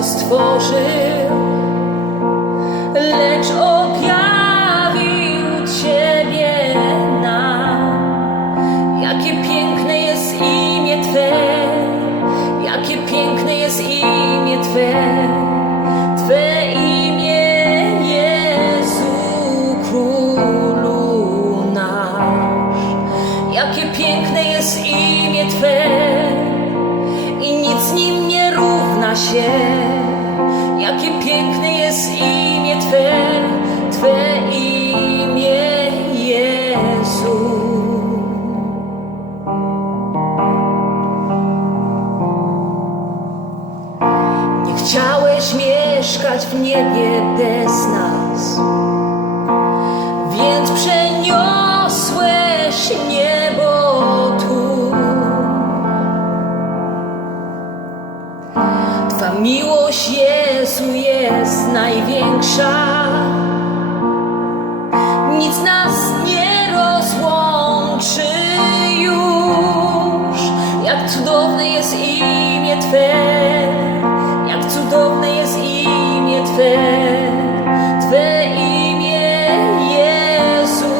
co stworzył, lecz objawił Ciebie nam. Jakie piękne jest imię Twe, jakie piękne jest imię Twe, równa się. Jakie piękne jest imię Twe, Twe imię Jezu. Nie chciałeś mieszkać w niebie bez nas, największa. Nic nas nie rozłączy już. Jak cudowne jest imię Twe, jak cudowne jest imię Twe, Twe imię Jezu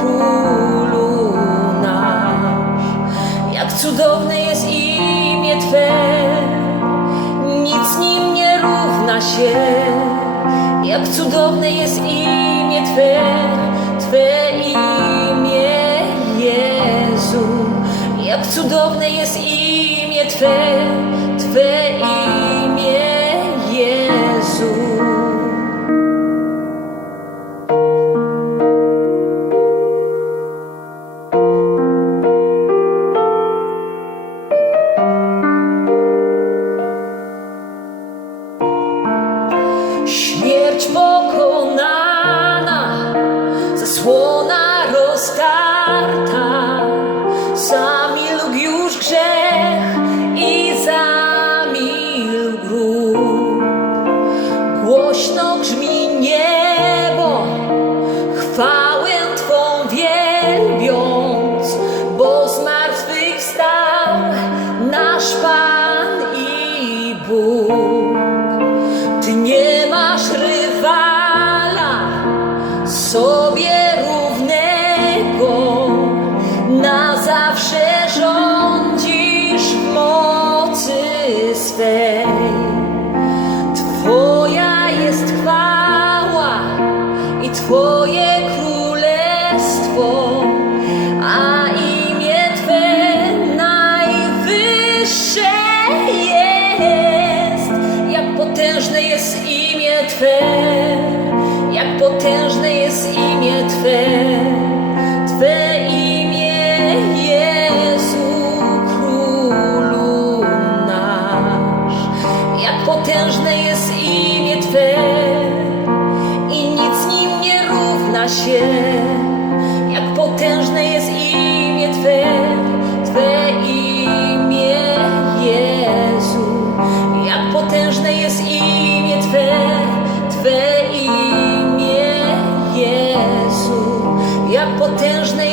Królu nasz. Jak cudowne jest imię Twe, nic nim nie równa się. Jak cudowne jest imię Twe, Twe imię Jezu. Jak cudowne jest imię Twe, Twe imię zasłona rozdarta, zamilkł już grzech i zamilkł grób. Głośno grzmi niebo, chwałę Twą wielbiąc, bo zmartwychwstał nasz Pan i Bóg. Ty nie masz rywala Twoje królestwo, a imię Twe najwyższe jest. Jak potężne jest imię Twe, jak potężne jest Jezu.